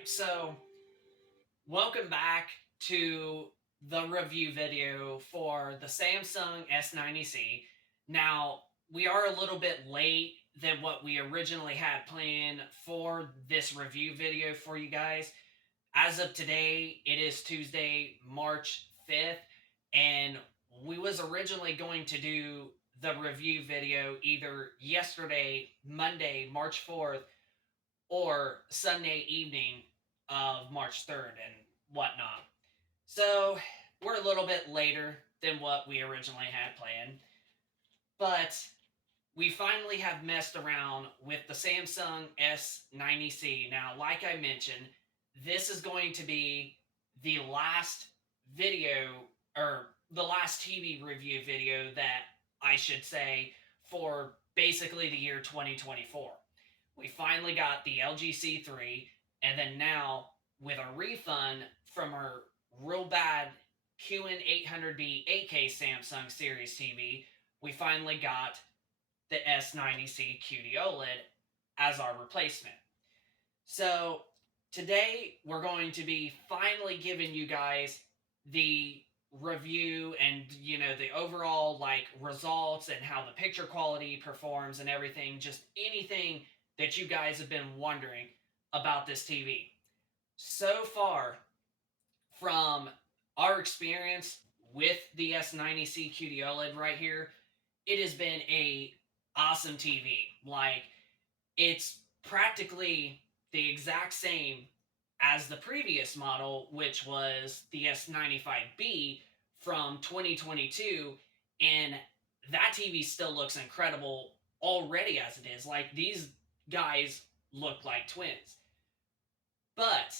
Alright, so welcome back to the review video for the Samsung S90C. Now, we are a little bit late than what we originally had planned for this review video for you guys. As of today, it is Tuesday, March 5th, and we was originally going to do the review video either yesterday, Monday, March 4th, or Sunday evening of March 3rd and whatnot. So we're a little bit later than what we originally had planned, but we finally have messed around with the Samsung S90C. Now, like I mentioned, this is going to be the last video or the last TV review video that I should say for basically the year 2024. We finally got the LG C3, and then now with a refund from our real bad QN800B 8K Samsung Series TV, we finally got the S90C QD OLED as our replacement. So today we're going to be finally giving you guys the review and the overall results and how the picture quality performs and everything, just anything that you guys have been wondering about this TV. So far, from our experience with the S90C QD OLED right here, it has been a awesome TV. Like, it's practically the exact same as the previous model, which was the S95B from 2022, and that TV still looks incredible already as it is. Like, these guys look like twins. But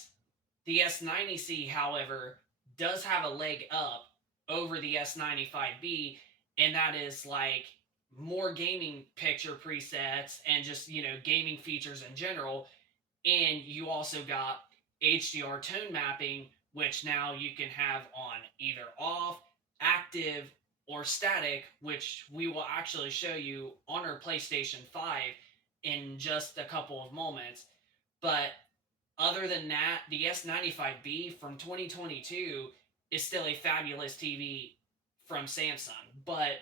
the S90C, however, does have a leg up over the S95B, and that is like more gaming picture presets and just, gaming features in general. And you also got HDR tone mapping, which now you can have on either off, active, or static, which we will actually show you on our PlayStation 5 in just a couple of moments. But other than that, the S95B from 2022 is still a fabulous TV from Samsung. But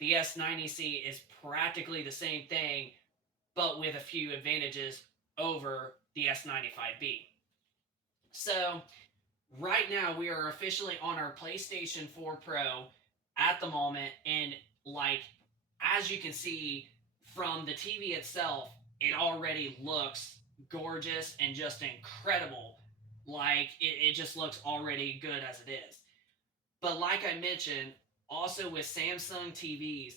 the S90C is practically the same thing, but with a few advantages over the S95B. So, right now we are officially on our PlayStation 4 Pro at the moment, and as you can see from the TV itself, it already looks gorgeous and just incredible. It just looks already good as it is. But like I mentioned, also with Samsung TVs,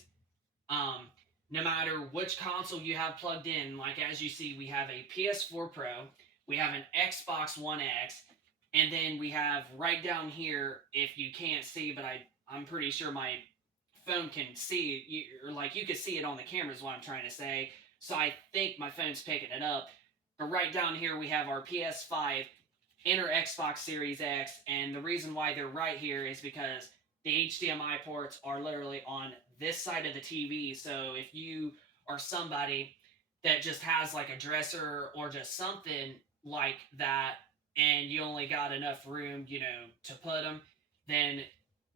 um, no matter which console you have plugged in, like as you see, we have a PS4 Pro, we have an Xbox One X, and then we have right down here, if you can't see, but I'm pretty sure my phone can see it, or like you can see it on the camera is what I'm trying to say. So I think my phone's picking it up. But right down here we have our PS5 and our Xbox Series X, and the reason why they're right here is because the HDMI ports are literally on this side of the TV. So if you are somebody that just has like a dresser or just something like that, and you only got enough room, to put them, then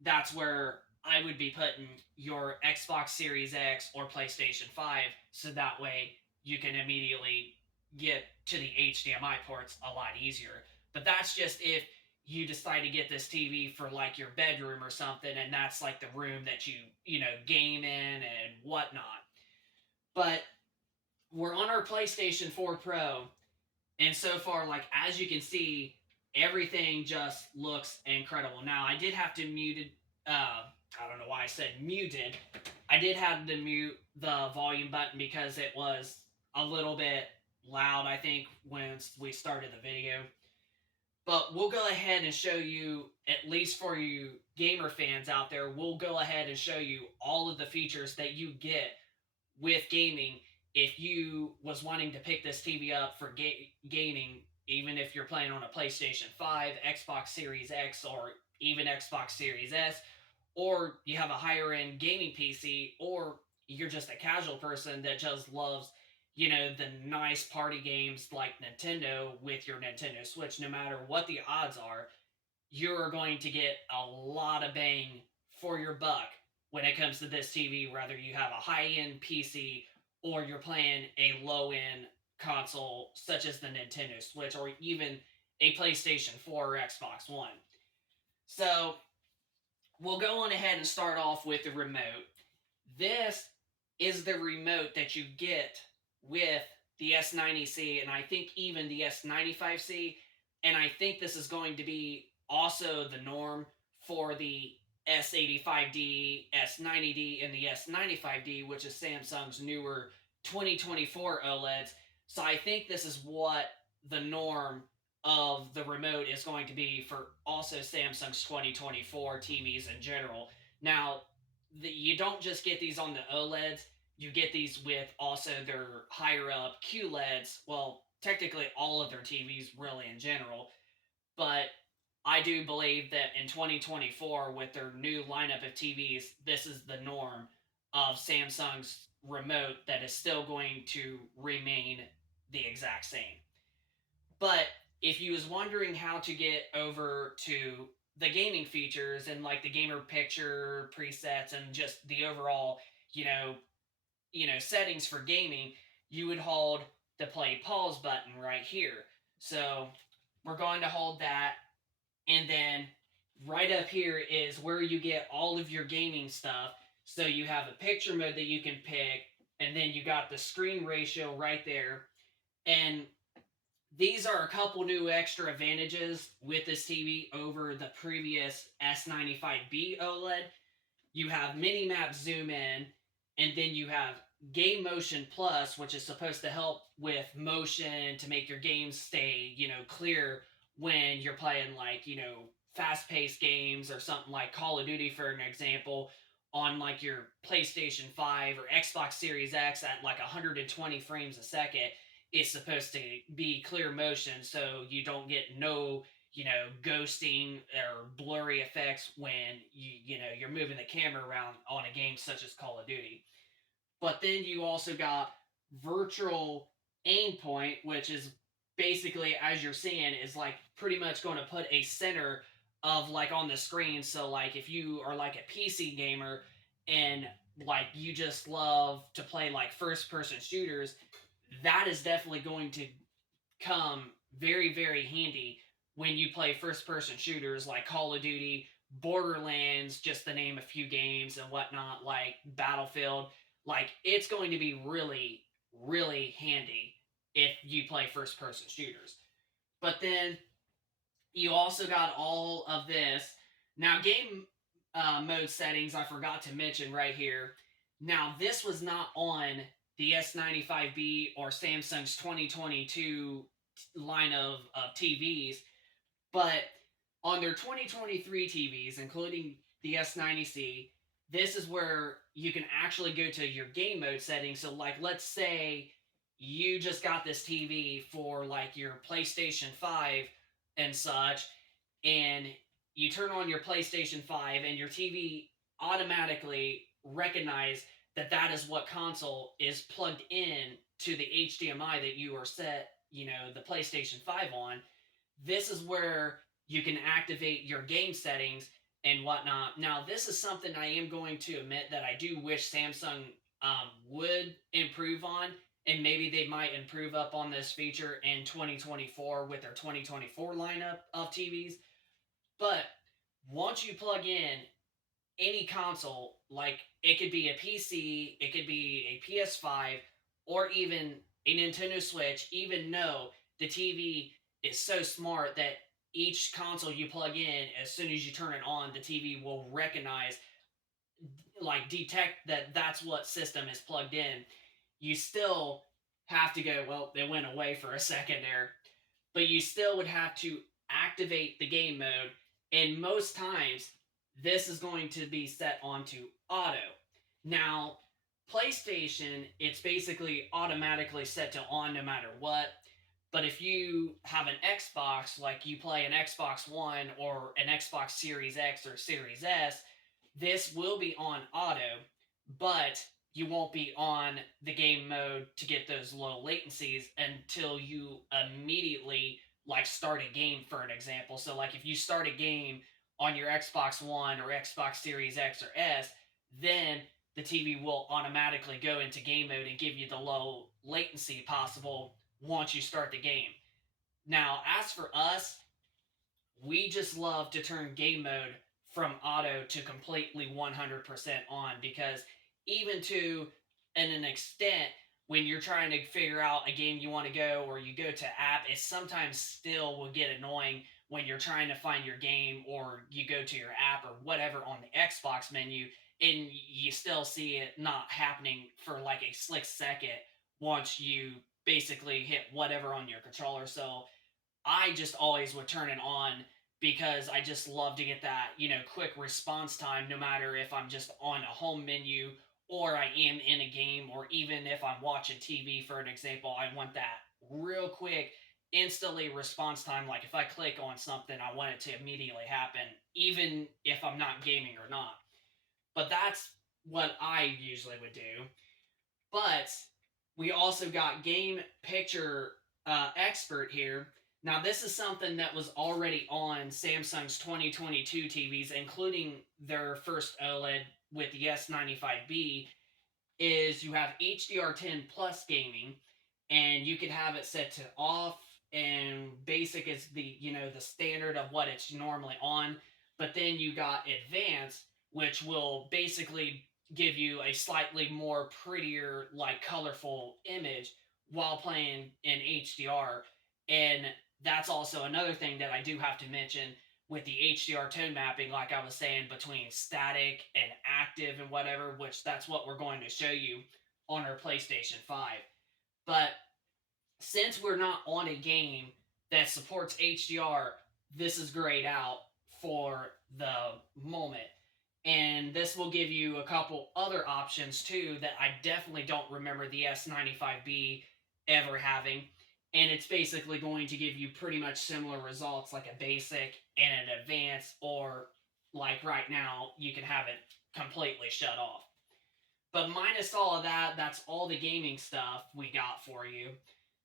that's where I would be putting your Xbox Series X or PlayStation 5, so that way you can immediately get to the HDMI ports a lot easier. But that's just if you decide to get this TV for like your bedroom or something, and that's like the room that you game in and whatnot. But we're on our PlayStation 4 Pro, and so far, like as you can see, everything just looks incredible. Now, I did have to I don't know why I said muted. I did have to mute the volume button because it was a little bit loud, I think, when we started the video. But we'll go ahead and show you, at least for you gamer fans out there, we'll go ahead and show you all of the features that you get with gaming if you was wanting to pick this TV up for gaming, even if you're playing on a PlayStation 5, Xbox Series X, or even Xbox Series S, or you have a higher end gaming PC, or you're just a casual person that just loves, the nice party games like Nintendo with your Nintendo Switch, no matter what the odds are, you're going to get a lot of bang for your buck when it comes to this TV, whether you have a high end PC or you're playing a low end console such as the Nintendo Switch or even a PlayStation 4 or Xbox One. So we'll go on ahead and start off with the remote. This is the remote that you get with the S90C and I think even the S95C. And I think this is going to be also the norm for the S85D, S90D, and the S95D, which is Samsung's newer 2024 OLEDs. So I think this is what the norm of the remote is going to be for also Samsung's 2024 TVs in general. Now, you don't just get these on the OLEDs, you get these with also their higher up QLEDs. Well, technically all of their TVs, really, in general. But I do believe that in 2024, with their new lineup of TVs, this is the norm of Samsung's remote that is still going to remain the exact same. But if you was wondering how to get over to the gaming features and like the gamer picture presets and just the overall, you know, settings for gaming, you would hold the play pause button right here. So we're going to hold that, and then right up here is where you get all of your gaming stuff. So you have a picture mode that you can pick, and then you got the screen ratio right there. And these are a couple new extra advantages with this TV over the previous S95B OLED. You have mini map zoom in, and then you have game motion plus, which is supposed to help with motion to make your games stay, clear when you're playing like, fast paced games or something like Call of Duty, for an example, on like your PlayStation 5 or Xbox Series X at like 120 frames a second. It's supposed to be clear motion so you don't get no ghosting or blurry effects when you're moving the camera around on a game such as Call of Duty. But then you also got virtual aim point, which is basically, as you're seeing, is like pretty much going to put a center of like on the screen. So like if you are like a PC gamer and like you just love to play like first person shooters, that is definitely going to come very, very handy when you play first person shooters like Call of Duty, Borderlands, just to name a few games and whatnot, like Battlefield. Like, it's going to be really, really handy if you play first person shooters. But then you also got all of this. Now, game mode settings, I forgot to mention right here. Now, this was not on the S95B or Samsung's 2022 line of TVs, but on their 2023 TVs, including the S90C, this is where you can actually go to your game mode settings. So, like, let's say you just got this TV for like your PlayStation 5 and such, and you turn on your PlayStation 5 and your TV automatically recognize that that is what console is plugged in to the HDMI that you are set, the PlayStation 5 on. This is where you can activate your game settings and whatnot. Now, this is something I am going to admit that I do wish Samsung would improve on, and maybe they might improve up on this feature in 2024 with their 2024 lineup of TVs. But once you plug in any console, like it could be a PC, it could be a PS5, or even a Nintendo Switch, even though the TV is so smart that each console you plug in, as soon as you turn it on, the TV will recognize, like detect that that's what system is plugged in. You still have to go, well, they went away for a second there, but you still would have to activate the game mode, and most times this is going to be set onto auto. Now, PlayStation, it's basically automatically set to on no matter what. But if you have an Xbox, like you play an Xbox One or an Xbox Series X or Series S, this will be on auto, but you won't be on the game mode to get those low latencies until you immediately like start a game, for an example. So like if you start a game on your Xbox One or Xbox Series X or S, then the TV will automatically go into game mode and give you the low latency possible once you start the game. Now, as for us, we just love to turn game mode from auto to completely 100% on, because even to an extent, when you're trying to figure out a game you want to go, or you go to app, it sometimes still will get annoying when you're trying to find your game, or you go to your app or whatever on the Xbox menu, and you still see it not happening for like a slick second once you basically hit whatever on your controller. So I just always would turn it on, because I just love to get that, quick response time, no matter if I'm just on a home menu or I am in a game, or even if I'm watching TV, for an example. I want that real quick, instantly response time. Like if I click on something, I want it to immediately happen, even if I'm not gaming or not. But that's what I usually would do. But we also got Game Picture Expert here. Now, this is something that was already on Samsung's 2022 TVs, including their first OLED with the S95B. Is you have HDR10 plus gaming, and you can have it set to off, and basic is the standard of what it's normally on. But then you got advanced, which will basically give you a slightly more prettier, like colorful image while playing in HDR. And that's also another thing that I do have to mention with the HDR tone mapping, like I was saying, between static and active and whatever, which that's what we're going to show you on our PlayStation 5. But since we're not on a game that supports HDR, this is grayed out for the moment. And this will give you a couple other options too that I definitely don't remember the S95B ever having. And it's basically going to give you pretty much similar results, like a basic and an advanced, or like right now, you can have it completely shut off. But minus all of that, that's all the gaming stuff we got for you.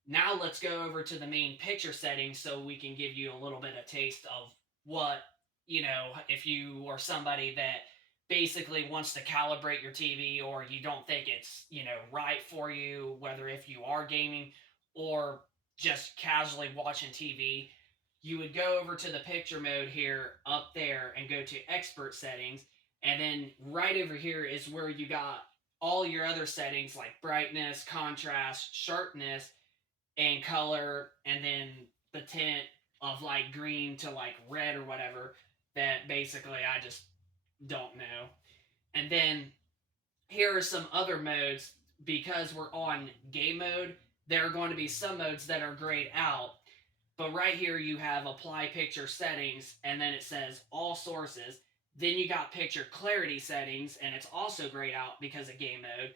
Now let's go over to the main picture settings so we can give you a little bit of taste of what, if you are somebody that basically wants to calibrate your TV, or you don't think it's, right for you, whether if you are gaming or just casually watching TV. You would go over to the picture mode here up there and go to expert settings. And then right over here is where you got all your other settings like brightness, contrast, sharpness, and color, and then the tint of like green to like red or whatever, that basically I just don't know. And then here are some other modes. Because we're on game mode, there are going to be some modes that are grayed out. But right here you have apply picture settings, and then it says all sources. Then you got picture clarity settings, and it's also grayed out because of game mode.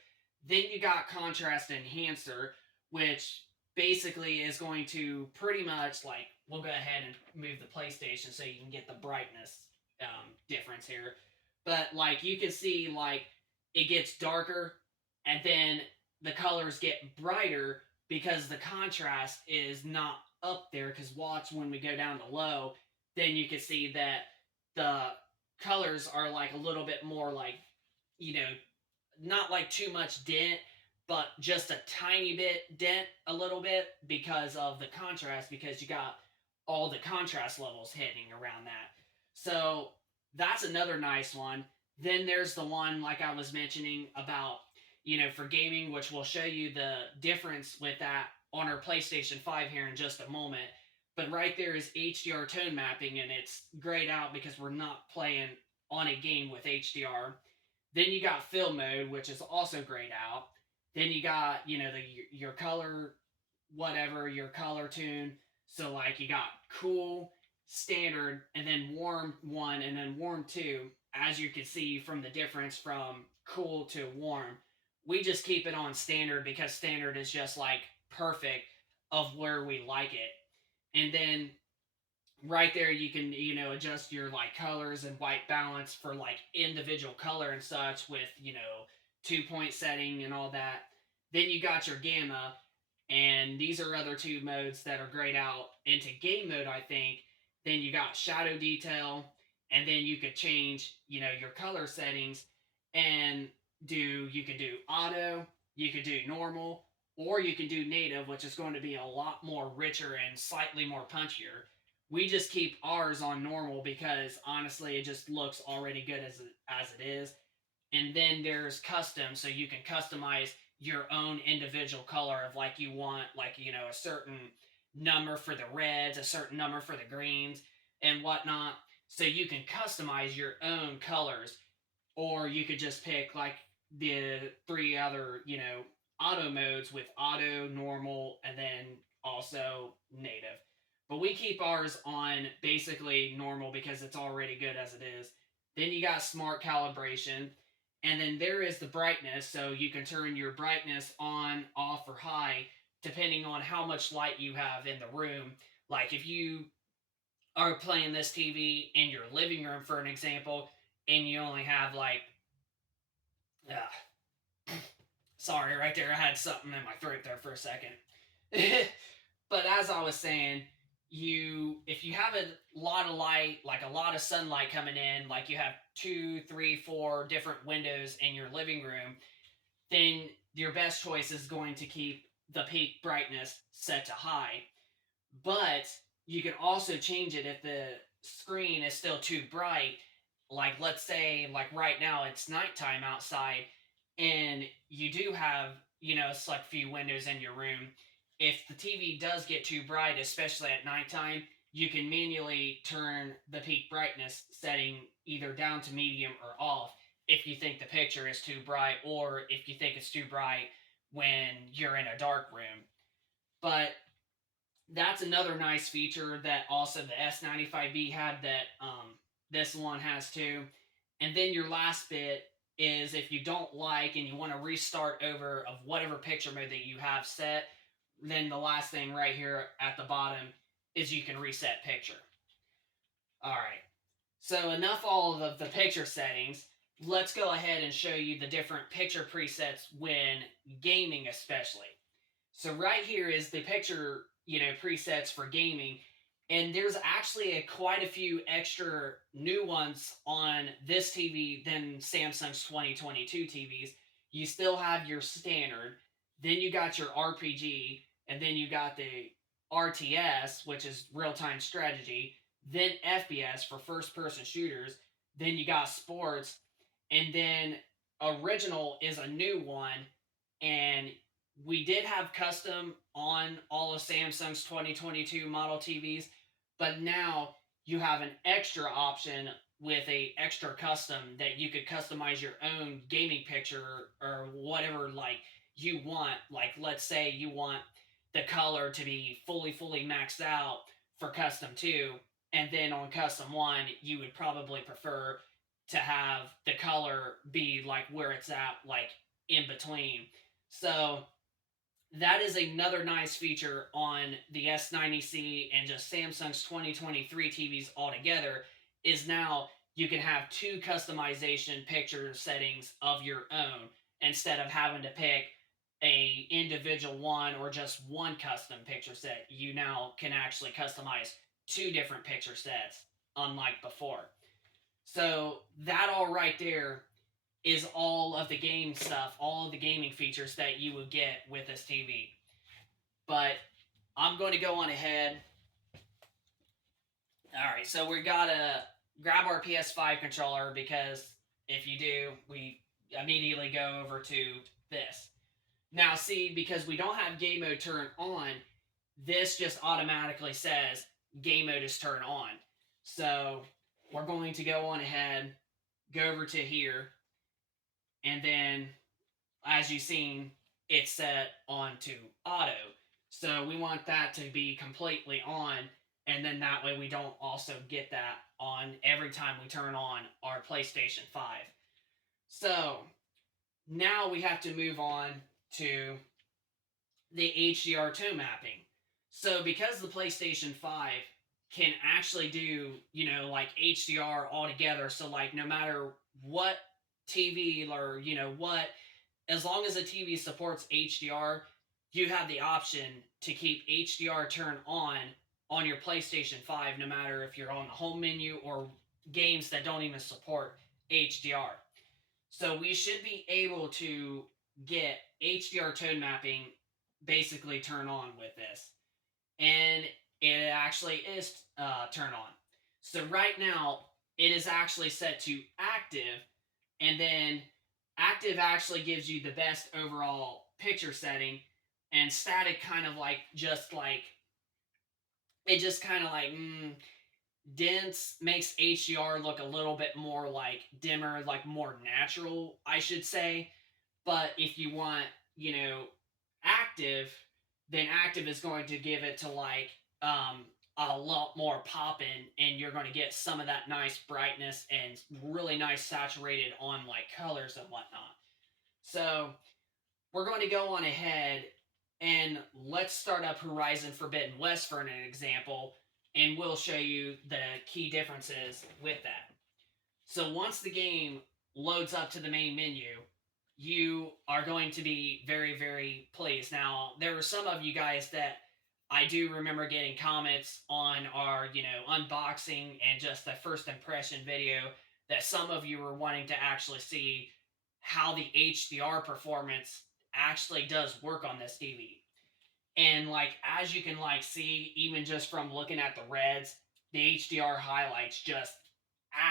Then you got contrast enhancer, which basically is going to pretty much, like, we'll go ahead and move the PlayStation so you can get the brightness difference here. But like you can see, like it gets darker, and then the colors get brighter because the contrast is not up there. Because watch, when we go down to low, then you can see that the colors are like a little bit more like, you know, not like too much dent, but just a tiny bit dent, a little bit, because of the contrast, because you got all the contrast levels hitting around that. So that's another nice one. Then there's the one like I was mentioning about, for gaming, which we'll show you the difference with that on our PlayStation 5 here in just a moment. But right there is HDR tone mapping, and it's grayed out because we're not playing on a game with HDR. Then you got film mode, which is also grayed out. Then you got, your color, whatever, your color tune. So like you got cool, standard, and then warm one, and then warm two. As you can see from the difference from cool to warm, we just keep it on standard because standard is just like perfect of where we like it. And then right there you can, adjust your like colors and white balance for like individual color and such with, 2-point setting and all that. Then you got your gamma, and these are other two modes that are grayed out into game mode, I think. Then you got shadow detail, and then you could change, your color settings and you could do auto, you could do normal, or you can do native, which is going to be a lot more richer and slightly more punchier. We just keep ours on normal because honestly, it just looks already good as it is. And then there's custom, so you can customize your own individual color of like you want, like a certain number for the reds, a certain number for the greens, and whatnot. So you can customize your own colors, or you could just pick like the three other, auto modes with auto, normal, and then also native. But we keep ours on basically normal because it's already good as it is. Then you got smart calibration, and then there is the brightness, so you can turn your brightness on, off, or high depending on how much light you have in the room. Like if you are playing this TV in your living room, for an example, and you only have like, sorry, right there, I had something in my throat there for a second. But as I was saying, if you have a lot of light, like a lot of sunlight coming in, like you have 2, 3, 4 different windows in your living room, then your best choice is going to keep the peak brightness set to high. But you can also change it if the screen is still too bright. Like let's say like right now it's nighttime outside and you do have, a select few windows in your room. If the TV does get too bright, especially at nighttime, you can manually turn the peak brightness setting either down to medium or off if you think the picture is too bright, or if you think it's too bright when you're in a dark room. But that's another nice feature that also the S95B had that this one has too. And then your last bit is if you don't like and you want to restart over of whatever picture mode that you have set, then the last thing right here at the bottom is you can reset picture. All right. So enough all of the picture settings. Let's go ahead and show you the different picture presets when gaming especially. So right here is the picture, presets for gaming. And there's actually quite a few extra new ones on this TV than Samsung's 2022 TVs. You still have your standard, then you got your RPG, and then you got the RTS, which is real-time strategy, then FPS for first-person shooters, then you got sports, and then original is a new one, and we did have custom on all of Samsung's 2022 model TVs, but now you have an extra option with a extra custom that you could customize your own gaming picture or whatever like you want. Like let's say you want the color to be fully maxed out for custom 2, and then on custom 1 you would probably prefer to have the color be like where it's at, like in between. So that is another nice feature on the S90C and just Samsung's 2023 TVs altogether, is now you can have 2 customization picture settings of your own instead of having to pick a individual one or just one custom picture set. You now can actually customize 2 different picture sets, unlike before. So that all right there is all of the game stuff, all of the gaming features that you would get with this TV. But I'm going to go on ahead. Alright, so we gotta grab our PS5 controller, because if you do, we immediately go over to this. Now see, because we don't have game mode turned on, this just automatically says game mode is turned on. So we're going to go on ahead, go over to here, and then as you've seen, it's set on to auto. So we want that to be completely on, and then that way we don't also get that on every time we turn on our PlayStation 5. So now we have to move on to the HDR tone mapping. So because the PlayStation 5 can actually do, like HDR altogether, so like no matter what TV or, what as long as the TV supports HDR, you have the option to keep HDR turned on your PlayStation 5, no matter if you're on the home menu or games that don't even support HDR. So we should be able to get HDR tone mapping basically turn on with this. And it actually is turned on. So right now, it is actually set to active, and then active actually gives you the best overall picture setting, and static kind of like just like it just kind of like dense makes HDR look a little bit more like dimmer, like more natural, I should say. But if you want, you know, active, then active is going to give it to like a lot more popping, and you're going to get some of that nice brightness and really nice saturated on like colors and whatnot. So we're going to go on ahead and let's start up Horizon Forbidden West for an example, and we'll show you the key differences with that. So once the game loads up to the main menu, you are going to be very, very pleased. Now, there were some of you guys that I do remember getting comments on our, unboxing and just the first impression video that some of you were wanting to actually see how the HDR performance actually does work on this TV. And like as you can like see, even just from looking at the reds, the HDR highlights just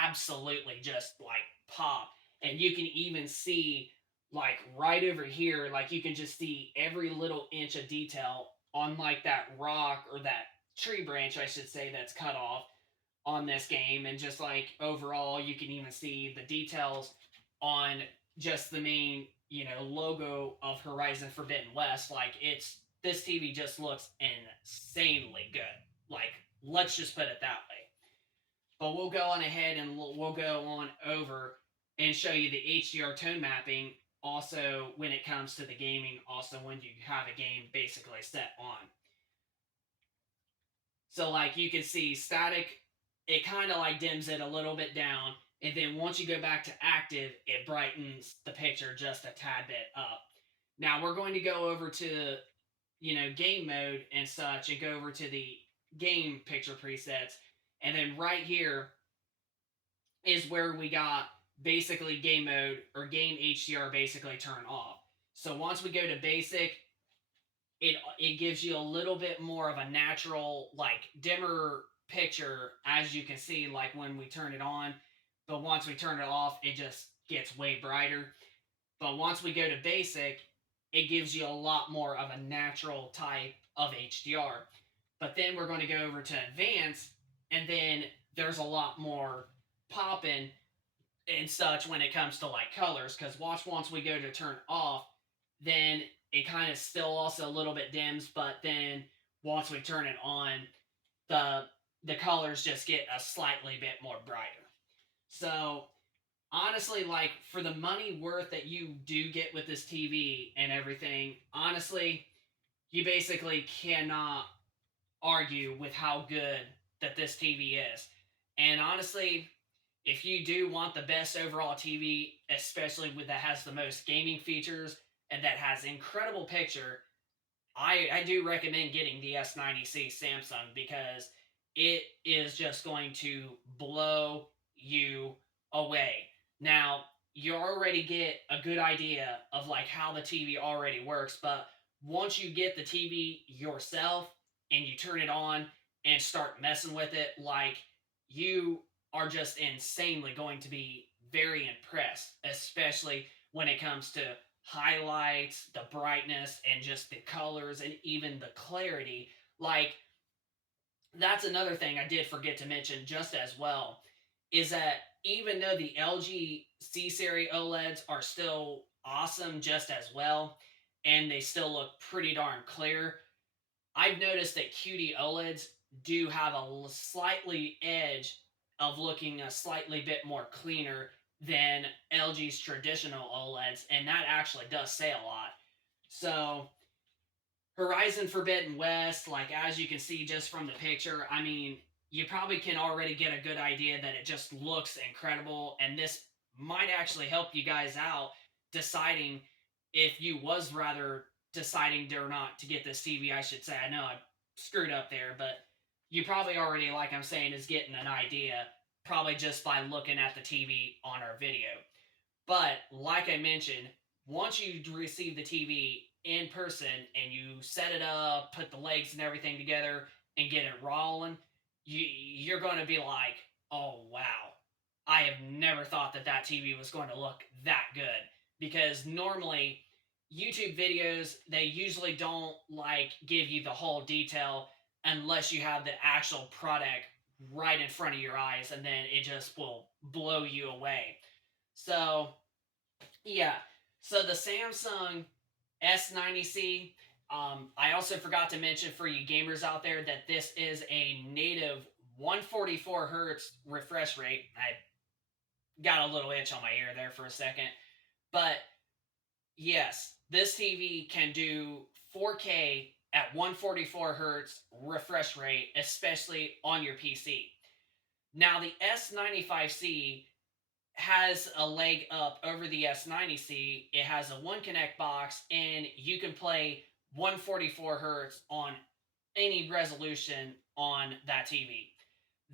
absolutely just like pop. And you can even see like right over here, like you can just see every little inch of detail on like that rock or that tree branch, I should say, that's cut off on this game. And just like overall, you can even see the details on just the main, logo of Horizon Forbidden West. Like this TV just looks insanely good. Like, let's just put it that way. But we'll go on ahead and we'll go on over and show you the HDR tone mapping also when it comes to the gaming, also when you have a game basically set on. So like you can see static, it kind of like dims it a little bit down, and then once you go back to active, it brightens the picture just a tad bit up. Now we're going to go over to, game mode and such, and go over to the game picture presets, and then right here is where we got basically game mode or game HDR basically turn off. So once we go to basic, it gives you a little bit more of a natural, like dimmer picture, as you can see, like when we turn it on. But once we turn it off, it just gets way brighter. But once we go to basic, it gives you a lot more of a natural type of HDR. But then we're going to go over to advanced, and then there's a lot more popping and such when it comes to like colors. Because once we go to turn off, then it kind of still also a little bit dims, but then once we turn it on, the colors just get a slightly bit more brighter. So honestly, like for the money worth that you do get with this TV and everything, honestly, you basically cannot argue with how good that this TV is. And honestly, if you do want the best overall TV, especially with that has the most gaming features and that has incredible picture, I do recommend getting the S90C Samsung, because it is just going to blow you away. Now, you already get a good idea of like how the TV already works, but once you get the TV yourself and you turn it on and start messing with it, like you are just insanely going to be very impressed, especially when it comes to highlights, the brightness, and just the colors, and even the clarity. Like, that's another thing I did forget to mention just as well, is that even though the LG C series OLEDs are still awesome just as well, and they still look pretty darn clear, I've noticed that QD OLEDs do have a slightly edge of looking a slightly bit more cleaner than LG's traditional OLEDs, and that actually does say a lot. So, Horizon Forbidden West, like as you can see just from the picture, I mean, you probably can already get a good idea that it just looks incredible, and this might actually help you guys out deciding if you was rather deciding or not to get this TV, I should say. I know I screwed up there, but you probably already, like I'm saying, is getting an idea probably just by looking at the TV on our video. But like I mentioned, once you receive the TV in person and you set it up, put the legs and everything together, and get it rolling, you're going to be like, "Oh wow, I have never thought that that TV was going to look that good." Because normally YouTube videos, they usually don't like give you the whole detail unless you have the actual product right in front of your eyes, and then it just will blow you away. So yeah. So the Samsung S90C. I also forgot to mention for you gamers out there that this is a native 144 hertz refresh rate. I got a little itch on my ear there for a second, but yes, this TV can do 4K at 144 hertz refresh rate, especially on your PC. Now the S95C has a leg up over the S90C. It has a one connect box, and you can play 144 hertz on any resolution on that TV.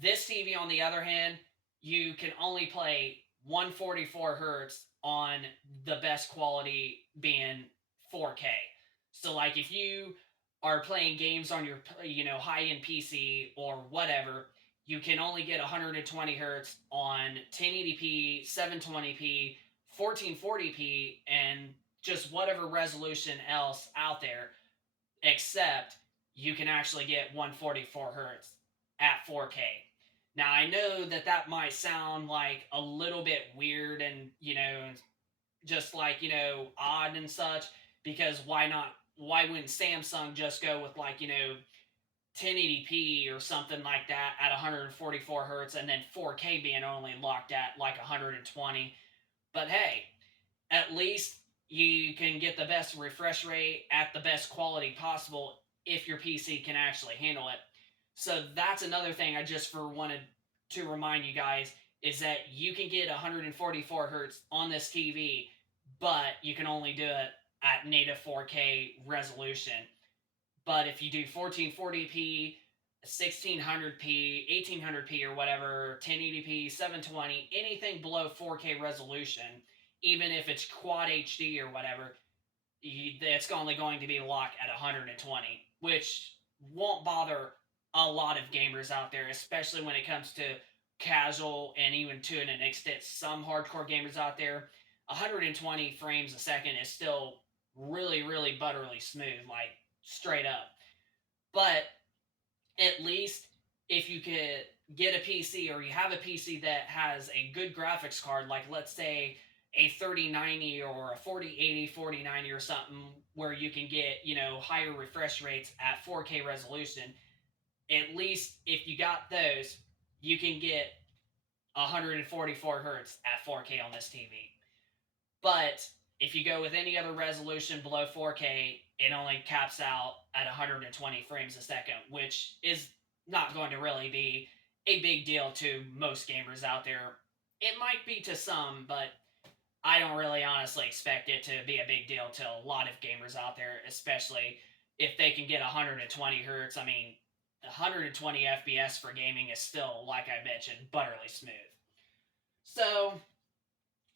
This TV, on the other hand, you can only play 144 hertz on the best quality being 4K. So, like, if you are playing games on your high end PC or whatever, you can only get 120 hertz on 1080p, 720p, 1440p, and just whatever resolution else out there, except you can actually get 144 hertz at 4K. Now, I know that that might sound like a little bit weird and, just like, odd and such, because why not? Why wouldn't Samsung just go with, like, 1080p or something like that at 144 hertz, and then 4K being only locked at like 120? But hey, at least you can get the best refresh rate at the best quality possible if your PC can actually handle it. So that's another thing I just wanted to remind you guys, is that you can get 144 hertz on this TV, but you can only do it at native 4K resolution. But if you do 1440p, 1600p, 1800p, or whatever, 1080p, 720, anything below 4K resolution, even if it's quad HD or whatever, it's only going to be locked at 120, which won't bother a lot of gamers out there, especially when it comes to casual and even to an extent some hardcore gamers out there. 120 frames a second is still really, really butterly smooth, like straight up. But at least if you could get a PC, or you have a PC that has a good graphics card, like let's say a 3090 or a 4080, 4090 or something, where you can get, higher refresh rates at 4K resolution, at least if you got those, you can get 144 hertz at 4K on this TV. But if you go with any other resolution below 4K, it only caps out at 120 frames a second, which is not going to really be a big deal to most gamers out there. It might be to some, but I don't really honestly expect it to be a big deal to a lot of gamers out there, especially if they can get 120 hertz. I mean, 120 FPS for gaming is still, like I mentioned, butterly smooth. So,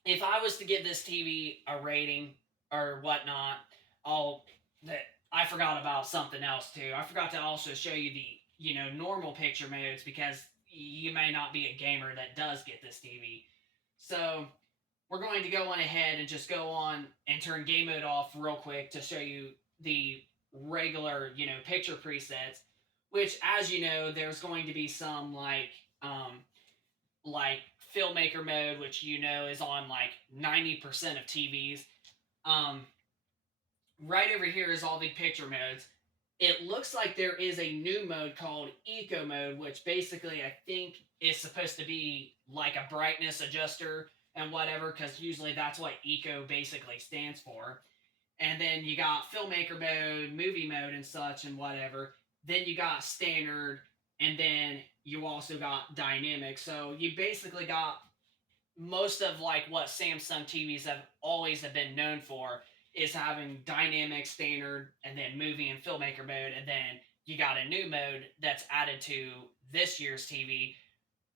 if I was to give this TV a rating or whatnot, I'll that I forgot about something else too. I forgot to also show you the normal picture modes, because you may not be a gamer that does get this TV. So we're going to go on ahead and just go on and turn game mode off real quick to show you the regular picture presets. Which, as you know, there's going to be some like filmmaker mode, which is on like 90% of TVs. Um, right over here is all the picture modes. It looks like there is a new mode called Eco Mode, which basically I think is supposed to be like a brightness adjuster and whatever, because usually that's what Eco basically stands for. And then you got filmmaker mode, movie mode, and such, and whatever. Then you got standard, and then you also got dynamic. So you basically got most of like what Samsung TVs have always have been known for, is having dynamic, standard, and then movie and filmmaker mode, and then you got a new mode that's added to this year's TV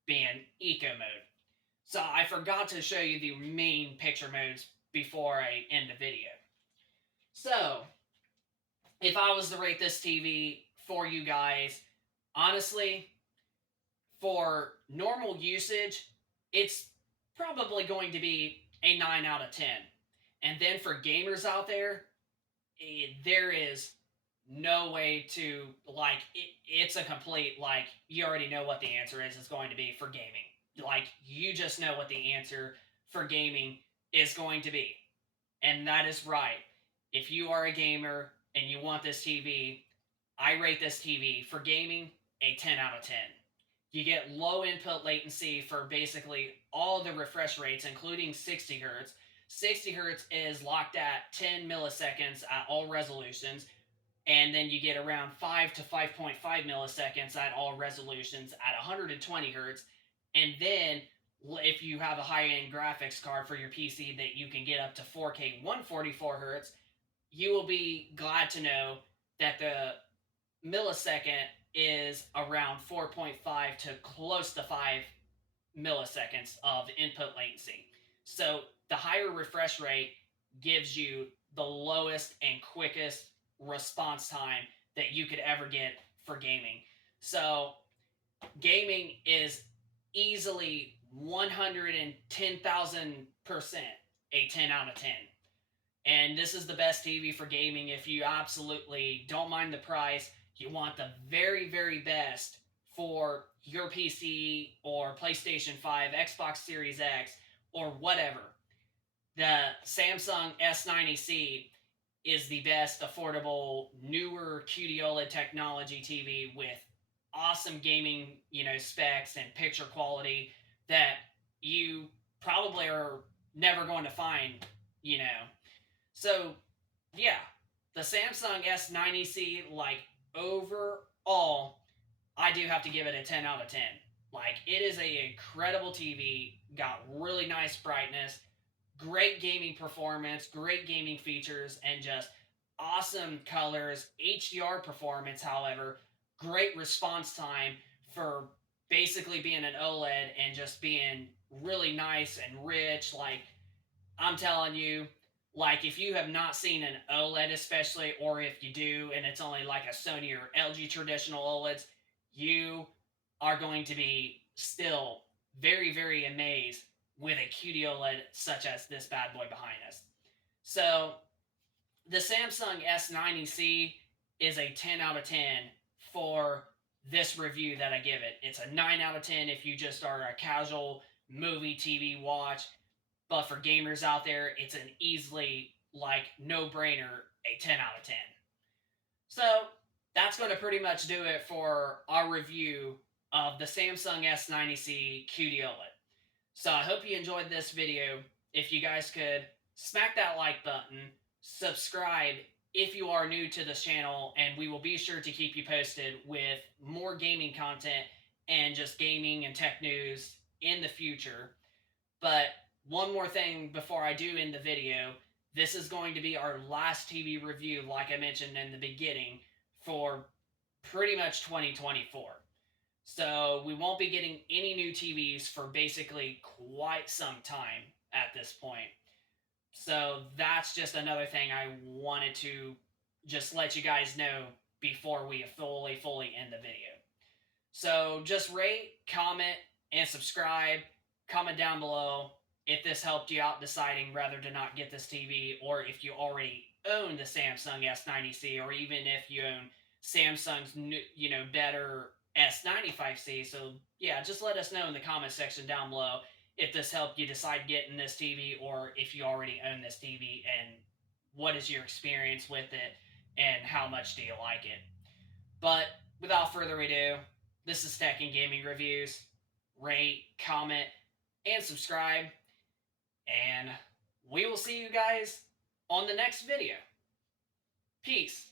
being eco mode. So I forgot to show you the main picture modes before I end the video. So if I was to rate this TV for you guys, honestly, for normal usage, it's probably going to be a 9 out of 10. And then for gamers out there, there is no way to, like, it's a complete, like, you already know what the answer is going to be for gaming. Like, you just know what the answer for gaming is going to be. And that is right. If you are a gamer and you want this TV, I rate this TV for gaming a 10 out of 10. You get low input latency for basically all the refresh rates, including 60 hertz. 60 hertz is locked at 10 milliseconds at all resolutions, and then you get around 5 to 5.5 milliseconds at all resolutions at 120 hertz. And then if you have a high-end graphics card for your PC that you can get up to 4K 144 hertz, you will be glad to know that the millisecond is around 4.5 to close to 5 milliseconds of input latency. So the higher refresh rate gives you the lowest and quickest response time that you could ever get for gaming. So gaming is easily 110,000% a 10 out of 10. And this is the best TV for gaming if you absolutely don't mind the price. You want the very, very best for your PC or PlayStation 5, Xbox Series X, or whatever. The Samsung S90C is the best affordable, newer QD-OLED technology TV with awesome gaming, specs and picture quality that you probably are never going to find. So, yeah, the Samsung S90C, like, overall, I do have to give it a 10 out of 10. Like, it is an incredible TV, got really nice brightness, great gaming performance, great gaming features, and just awesome colors. HDR performance, however, great response time for basically being an OLED and just being really nice and rich. Like, I'm telling you, like, if you have not seen an OLED, especially, or if you do and it's only like a Sony or LG traditional OLEDs, you are going to be still very, very amazed with a QD OLED such as this bad boy behind us. So the Samsung S90C is a 10 out of 10 for this review that I give it. It's a 9 out of 10 if you just are a casual movie TV watch. But for gamers out there, it's an easily, like, no-brainer, a 10 out of 10. So that's going to pretty much do it for our review of the Samsung S90C QD OLED. So I hope you enjoyed this video. If you guys could smack that like button, subscribe if you are new to this channel, and we will be sure to keep you posted with more gaming content and just gaming and tech news in the future. But one more thing before I do end the video, this is going to be our last TV review, like I mentioned in the beginning, for pretty much 2024. So we won't be getting any new TVs for basically quite some time at this point. So that's just another thing I wanted to just let you guys know before we fully end the video. So just rate, comment, and subscribe. Comment down below if this helped you out deciding whether to not get this TV, or if you already own the Samsung S90C, or even if you own Samsung's new, better S95C. So yeah, just let us know in the comment section down below if this helped you decide getting this TV, or if you already own this TV, and what is your experience with it, and how much do you like it. But without further ado, this is Tech and Gaming Reviews. Rate, comment, and subscribe, and we will see you guys on the next video. Peace.